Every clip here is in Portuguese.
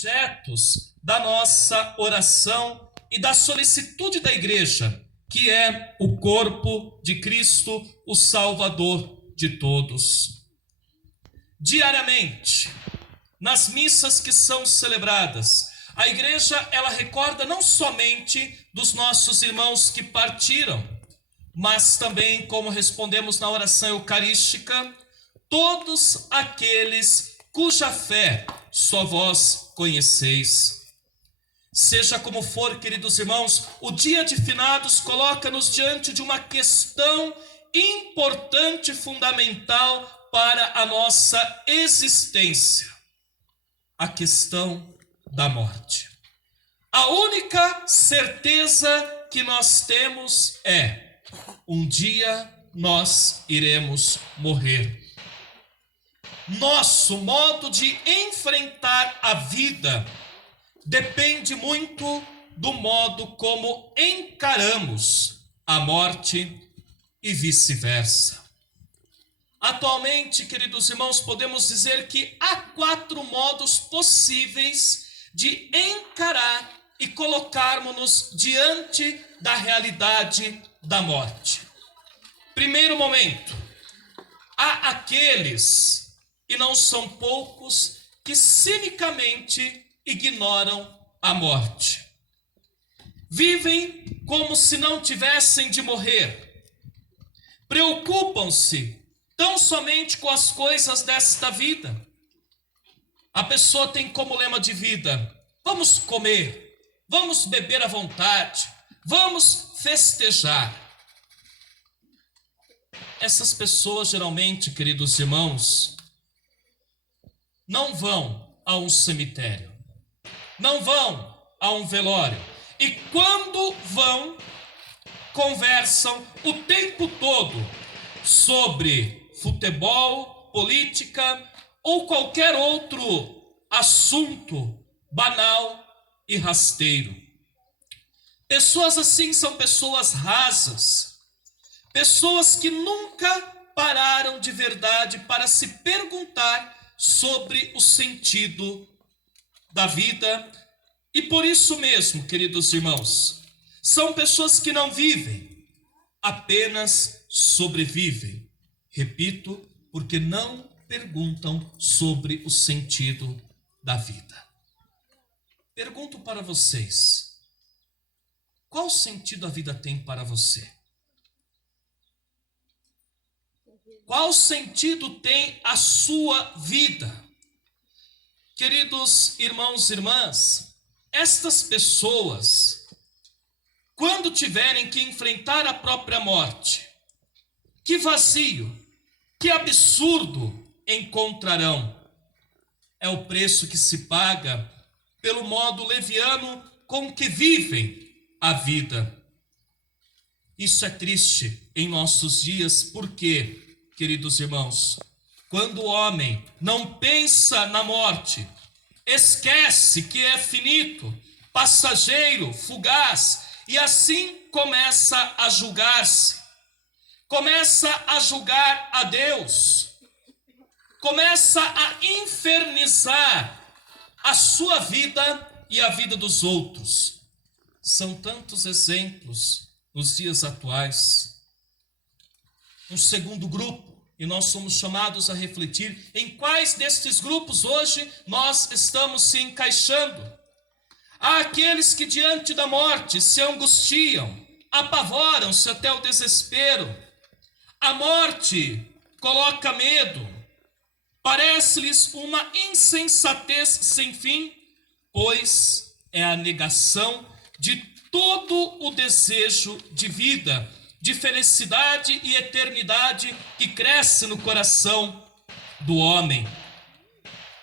objetos da nossa oração e da solicitude da igreja, que é o corpo de Cristo, o Salvador de todos. Diariamente, nas missas que são celebradas, a igreja ela recorda não somente dos nossos irmãos que partiram, mas também, como respondemos na oração eucarística, todos aqueles cuja fé só vós conheceis. Seja como for, queridos irmãos, o dia de finados coloca-nos diante de uma questão importante e fundamental para a nossa existência: a questão da morte. A única certeza que nós temos é: um dia nós iremos morrer. Nosso modo de enfrentar a vida depende muito do modo como encaramos a morte e vice-versa. Atualmente, queridos irmãos, podemos dizer que há 4 modos possíveis de encarar e colocarmos-nos diante da realidade da morte. Primeiro momento, há aqueles, e não são poucos, que cinicamente ignoram a morte. Vivem como se não tivessem de morrer. Preocupam-se tão somente com as coisas desta vida. A pessoa tem como lema de vida: vamos comer, vamos beber à vontade, vamos festejar. Essas pessoas geralmente, queridos irmãos, não vão a um cemitério, não vão a um velório, e quando vão, conversam o tempo todo sobre futebol, política ou qualquer outro assunto banal e rasteiro. Pessoas assim são pessoas rasas, pessoas que nunca pararam de verdade para se perguntar sobre o sentido da vida. E por isso mesmo, queridos irmãos, são pessoas que não vivem, apenas sobrevivem. Repito, porque não perguntam sobre o sentido da vida. Pergunto para vocês: qual sentido a vida tem para você? Qual sentido tem a sua vida? Queridos irmãos e irmãs, estas pessoas, quando tiverem que enfrentar a própria morte, que vazio, que absurdo encontrarão. É o preço que se paga pelo modo leviano com que vivem a vida. Isso é triste em nossos dias, porque, queridos irmãos, quando o homem não pensa na morte, esquece que é finito, passageiro, fugaz, e assim começa a julgar-se, começa a julgar a Deus, começa a infernizar a sua vida e a vida dos outros. São tantos exemplos nos dias atuais. Um segundo grupo, e nós somos chamados a refletir em quais destes grupos hoje nós estamos se encaixando. Há aqueles que diante da morte se angustiam, apavoram-se até o desespero. A morte coloca medo, parece-lhes uma insensatez sem fim, pois é a negação de todo o desejo de vida, de felicidade e eternidade que cresce no coração do homem.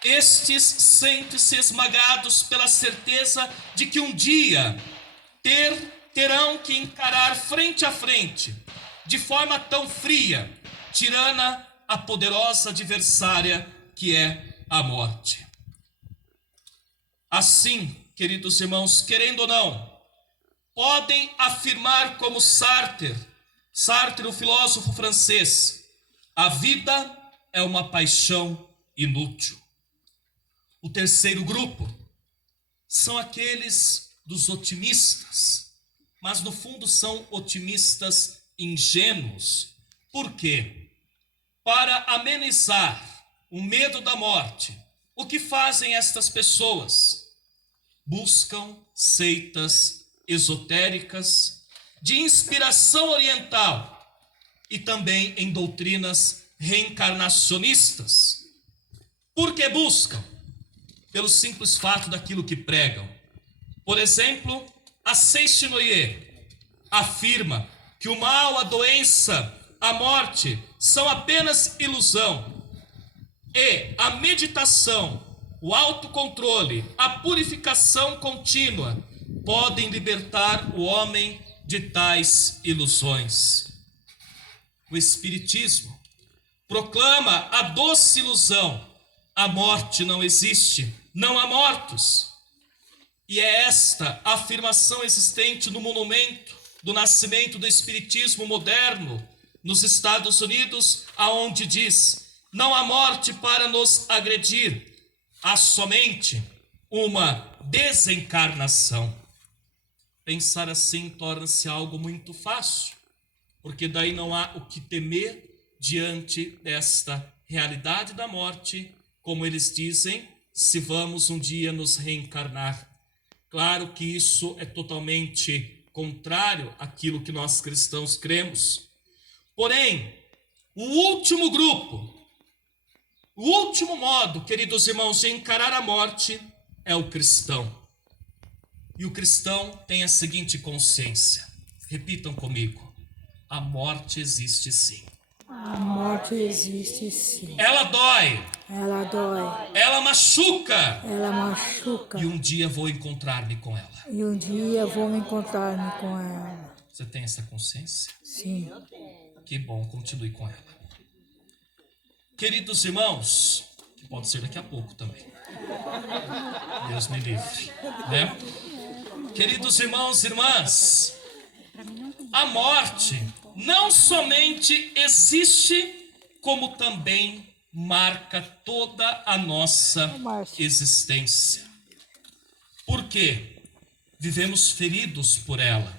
Estes sentem-se esmagados pela certeza de que um dia terão que encarar frente a frente, de forma tão fria, tirana, a poderosa adversária que é a morte. Assim, queridos irmãos, querendo ou não, podem afirmar como Sartre, o filósofo francês: a vida é uma paixão inútil. O terceiro grupo são aqueles dos otimistas, mas no fundo são otimistas ingênuos. Por quê? Para amenizar o medo da morte, o que fazem estas pessoas? Buscam seitas esotéricas de inspiração oriental e também em doutrinas reencarnacionistas. Por que buscam? Pelo simples fato daquilo que pregam. Por exemplo, a Seixinoye afirma que o mal, a doença, a morte são apenas ilusão. E a meditação, o autocontrole, a purificação contínua podem libertar o homem de tais ilusões. O Espiritismo proclama a doce ilusão: a morte não existe, não há mortos. E é esta a afirmação existente no monumento do nascimento do Espiritismo moderno nos Estados Unidos, aonde diz: não há morte para nos agredir, há somente uma desencarnação. Pensar assim torna-se algo muito fácil, porque daí não há o que temer diante desta realidade da morte, como eles dizem, se vamos um dia nos reencarnar. Claro que isso é totalmente contrário àquilo que nós cristãos cremos. Porém, o último grupo, o último modo, queridos irmãos, de encarar a morte é o cristão. E o cristão tem a seguinte consciência. Repitam comigo: a morte existe sim. A morte existe sim. Ela dói. Ela dói. Ela machuca. Ela machuca. E um dia vou encontrar-me com ela. E um dia vou me encontrar-me com ela. Você tem essa consciência? Sim. Que bom, continue com ela. Queridos irmãos, que pode ser daqui a pouco também. Deus me livre, né? Queridos irmãos e irmãs, a morte não somente existe, como também marca toda a nossa existência. Por quê? Vivemos feridos por ela.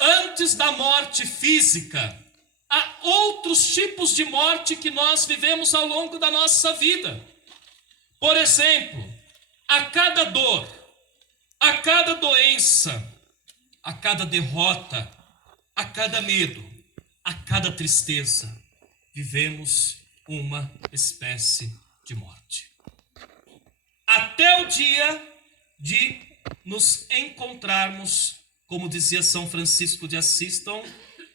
Antes da morte física, há outros tipos de morte que nós vivemos ao longo da nossa vida. Por exemplo, a cada dor, a cada doença, a cada derrota, a cada medo, a cada tristeza, vivemos uma espécie de morte. Até o dia de nos encontrarmos, como dizia São Francisco de Assis, tão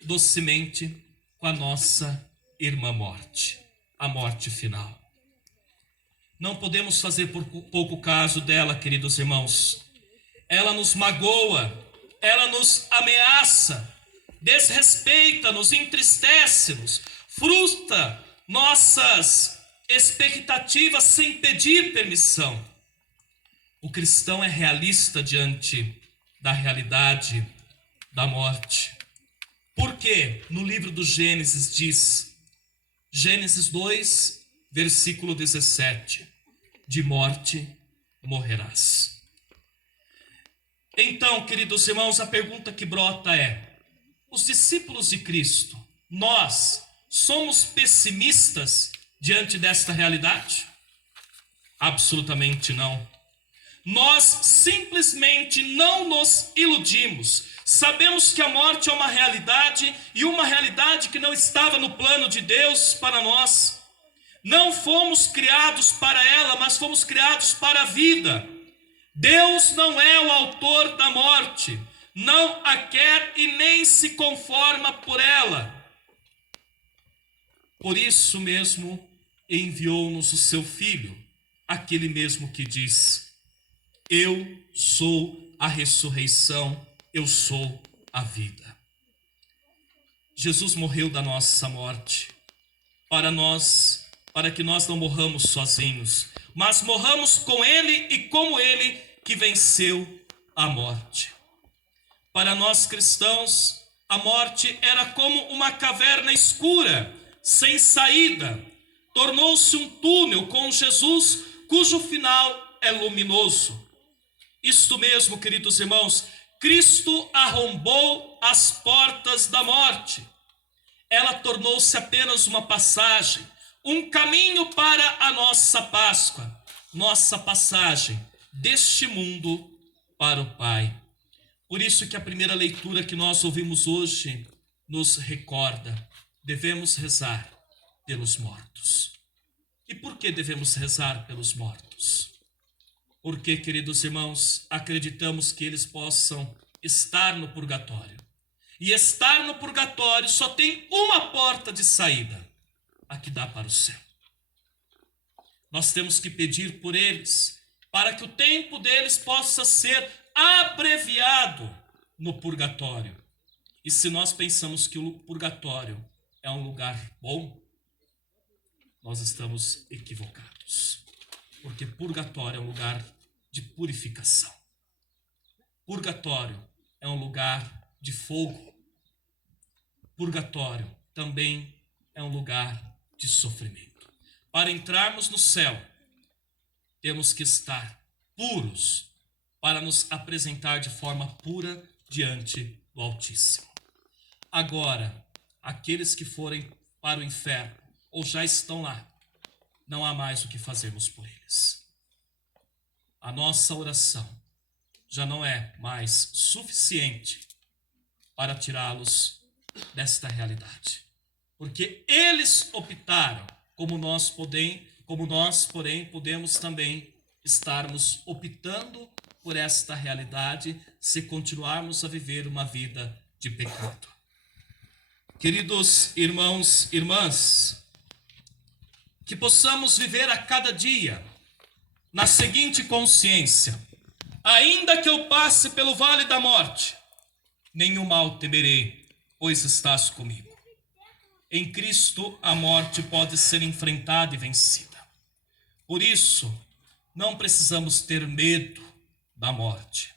docemente, com a nossa irmã morte, a morte final. Não podemos fazer por pouco caso dela, queridos irmãos. Ela nos magoa, ela nos ameaça, desrespeita-nos, entristece-nos, frustra nossas expectativas sem pedir permissão. O cristão é realista diante da realidade da morte. Porque no livro do Gênesis diz, Gênesis 2, versículo 17, de morte morrerás. Então, queridos irmãos, a pergunta que brota é: os discípulos de Cristo, nós somos pessimistas diante desta realidade? Absolutamente não. Nós simplesmente não nos iludimos. Sabemos que a morte é uma realidade e uma realidade que não estava no plano de Deus para nós. Não fomos criados para ela, mas fomos criados para a vida. Deus não é o autor da morte, não a quer e nem se conforma por ela. Por isso mesmo enviou-nos o seu Filho, aquele mesmo que diz: eu sou a ressurreição, eu sou a vida. Jesus morreu da nossa morte, para que nós não morramos sozinhos, mas morramos com Ele e como Ele que venceu a morte. Para nós cristãos, a morte era como uma caverna escura, sem saída. Tornou-se um túnel com Jesus, cujo final é luminoso. Isto mesmo, queridos irmãos, Cristo arrombou as portas da morte. Ela tornou-se apenas uma passagem, um caminho para a nossa Páscoa, nossa passagem deste mundo para o Pai. Por isso que a primeira leitura que nós ouvimos hoje nos recorda, devemos rezar pelos mortos. E por que devemos rezar pelos mortos? Porque, queridos irmãos, acreditamos que eles possam estar no purgatório. E estar no purgatório só tem uma porta de saída, a que dá para o céu. Nós temos que pedir por eles, para que o tempo deles possa ser abreviado no purgatório. E se nós pensamos que o purgatório é um lugar bom, nós estamos equivocados. Porque purgatório é um lugar de purificação. Purgatório é um lugar de fogo. Purgatório também é um lugar de sofrimento. Para entrarmos no céu, temos que estar puros para nos apresentar de forma pura diante do Altíssimo. Agora, aqueles que forem para o inferno ou já estão lá, não há mais o que fazermos por eles. A nossa oração já não é mais suficiente para tirá-los desta realidade. Porque eles optaram, como nós, porém, podemos também estarmos optando por esta realidade se continuarmos a viver uma vida de pecado. Queridos irmãos e irmãs, que possamos viver a cada dia na seguinte consciência: ainda que eu passe pelo vale da morte, nenhum mal temerei, pois estás comigo. Em Cristo a morte pode ser enfrentada e vencida. Por isso, não precisamos ter medo da morte.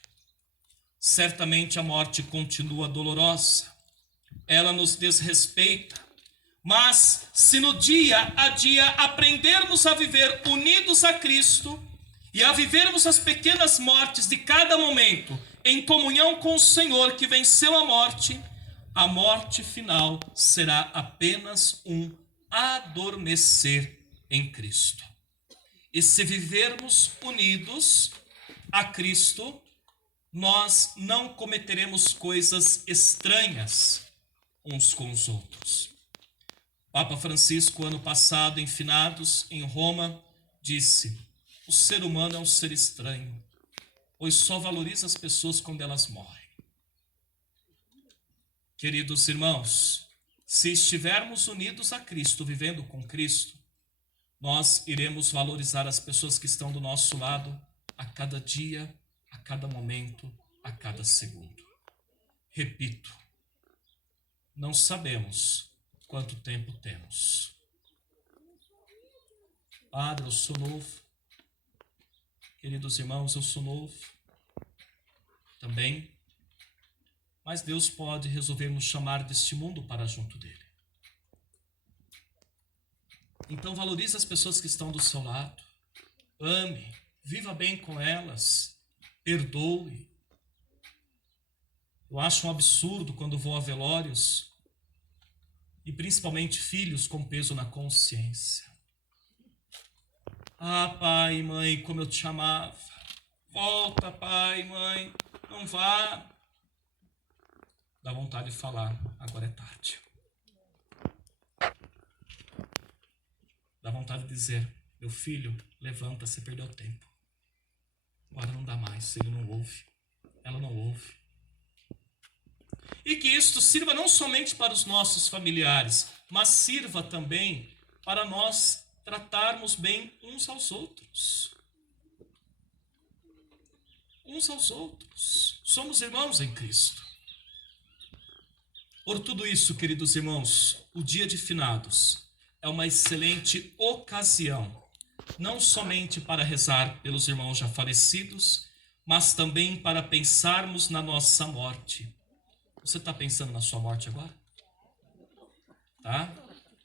Certamente a morte continua dolorosa, ela nos desrespeita, mas se no dia a dia aprendermos a viver unidos a Cristo e a vivermos as pequenas mortes de cada momento em comunhão com o Senhor que venceu a morte final será apenas um adormecer em Cristo. E se vivermos unidos a Cristo, nós não cometeremos coisas estranhas uns com os outros. Papa Francisco, ano passado, em finados em Roma, disse: o ser humano é um ser estranho, pois só valoriza as pessoas quando elas morrem. Queridos irmãos, se estivermos unidos a Cristo, vivendo com Cristo, nós iremos valorizar as pessoas que estão do nosso lado a cada dia, a cada momento, a cada segundo. Repito, não sabemos quanto tempo temos. Padre, eu sou novo. Queridos irmãos, eu sou novo também. Mas Deus pode resolver nos chamar deste mundo para junto dele. Então valorize as pessoas que estão do seu lado. Ame, viva bem com elas, perdoe. Eu acho um absurdo quando vou a velórios, e principalmente filhos com peso na consciência. Ah, pai, mãe, como eu te amava. Volta, pai, mãe, não vá. Dá vontade de falar, agora é tarde. Dá vontade de dizer: meu filho, levanta, você perdeu tempo. Agora não dá mais, ele não ouve, ela não ouve. E que isto sirva não somente para os nossos familiares, mas sirva também para nós tratarmos bem uns aos outros. Uns aos outros. Somos irmãos em Cristo. Por tudo isso, queridos irmãos, o dia de finados é uma excelente ocasião, não somente para rezar pelos irmãos já falecidos, mas também para pensarmos na nossa morte. Você está pensando na sua morte agora? Tá?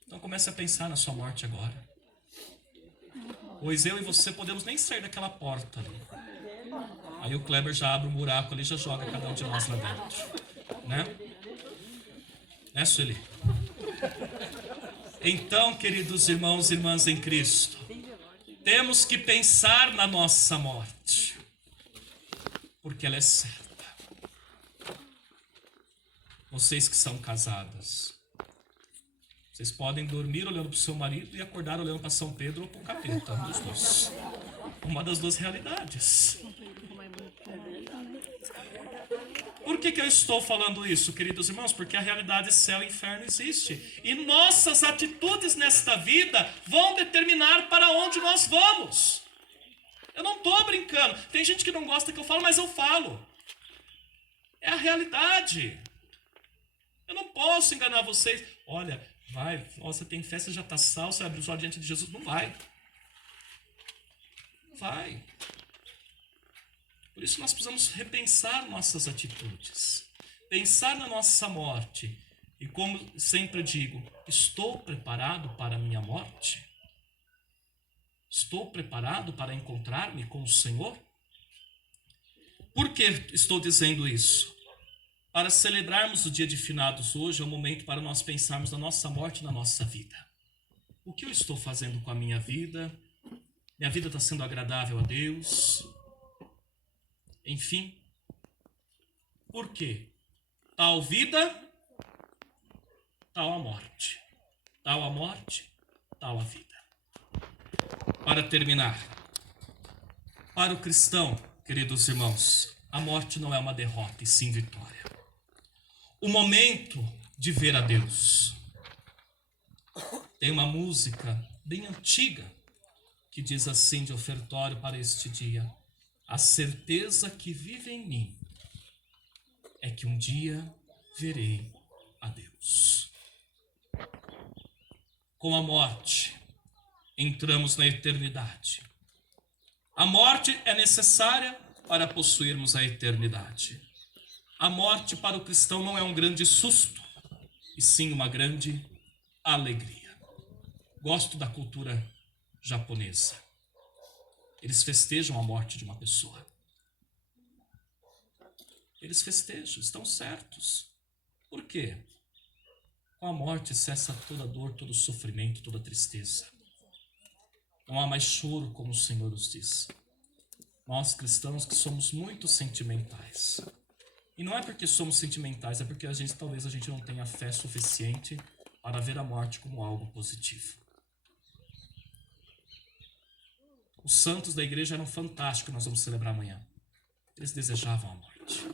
Então comece a pensar na sua morte agora. Pois eu e você podemos nem sair daquela porta ali. Aí o Kleber já abre um buraco ali, já joga cada um de nós lá dentro, né? Né, Sueli? Então, queridos irmãos e irmãs em Cristo, temos que pensar na nossa morte, porque ela é certa. Vocês que são casadas, vocês podem dormir olhando para o seu marido e acordar olhando para São Pedro ou para o capeta, um dos dois. Uma das duas realidades. Por que eu estou falando isso, queridos irmãos? Porque a realidade céu e inferno existe. E nossas atitudes nesta vida vão determinar para onde nós vamos. Eu não estou brincando. Tem gente que não gosta que eu falo, mas eu falo. É a realidade. Eu não posso enganar vocês. Olha, vai, você tem fé, você já está salvo, você abre os olhos diante de Jesus. Não vai. Não vai. Por isso nós precisamos repensar nossas atitudes. Pensar na nossa morte. E como sempre digo, estou preparado para a minha morte? Estou preparado para encontrar-me com o Senhor? Por que estou dizendo isso? Para celebrarmos o dia de finados hoje, é um momento para nós pensarmos na nossa morte e na nossa vida. O que eu estou fazendo com a minha vida? Minha vida está sendo agradável a Deus? Enfim, por quê? Tal vida, tal a morte. Tal a morte, tal a vida. Para terminar, para o cristão, queridos irmãos, a morte não é uma derrota, e sim vitória. O momento de ver a Deus. Tem uma música bem antiga que diz assim, de ofertório para este dia: a certeza que vive em mim é que um dia verei a Deus. Com a morte, entramos na eternidade. A morte é necessária para possuirmos a eternidade. A morte para o cristão não é um grande susto, e sim uma grande alegria. Gosto da cultura japonesa. Eles festejam a morte de uma pessoa. Eles festejam, estão certos. Por quê? Com a morte cessa toda dor, todo sofrimento, toda tristeza. Não há mais choro, como o Senhor nos diz. Nós cristãos que somos muito sentimentais. E não é porque somos sentimentais, é porque talvez a gente não tenha fé suficiente para ver a morte como algo positivo. Os santos da igreja eram fantásticos, nós vamos celebrar amanhã. Eles desejavam a morte.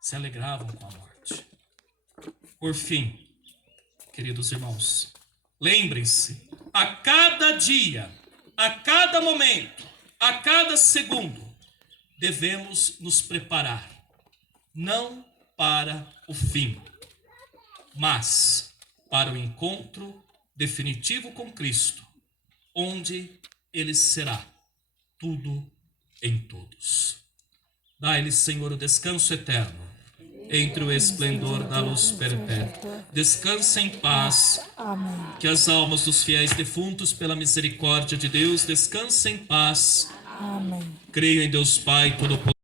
Se alegravam com a morte. Por fim, queridos irmãos, lembrem-se, a cada dia, a cada momento, a cada segundo, devemos nos preparar, não para o fim, mas para o encontro definitivo com Cristo, onde Ele será tudo em todos. Dai-lhe, Senhor, o descanso eterno, entre o esplendor da luz perpétua. Descanse em paz. Amém. Que as almas dos fiéis defuntos, pela misericórdia de Deus, descansem em paz. Amém. Creio em Deus Pai Todo-Poderoso.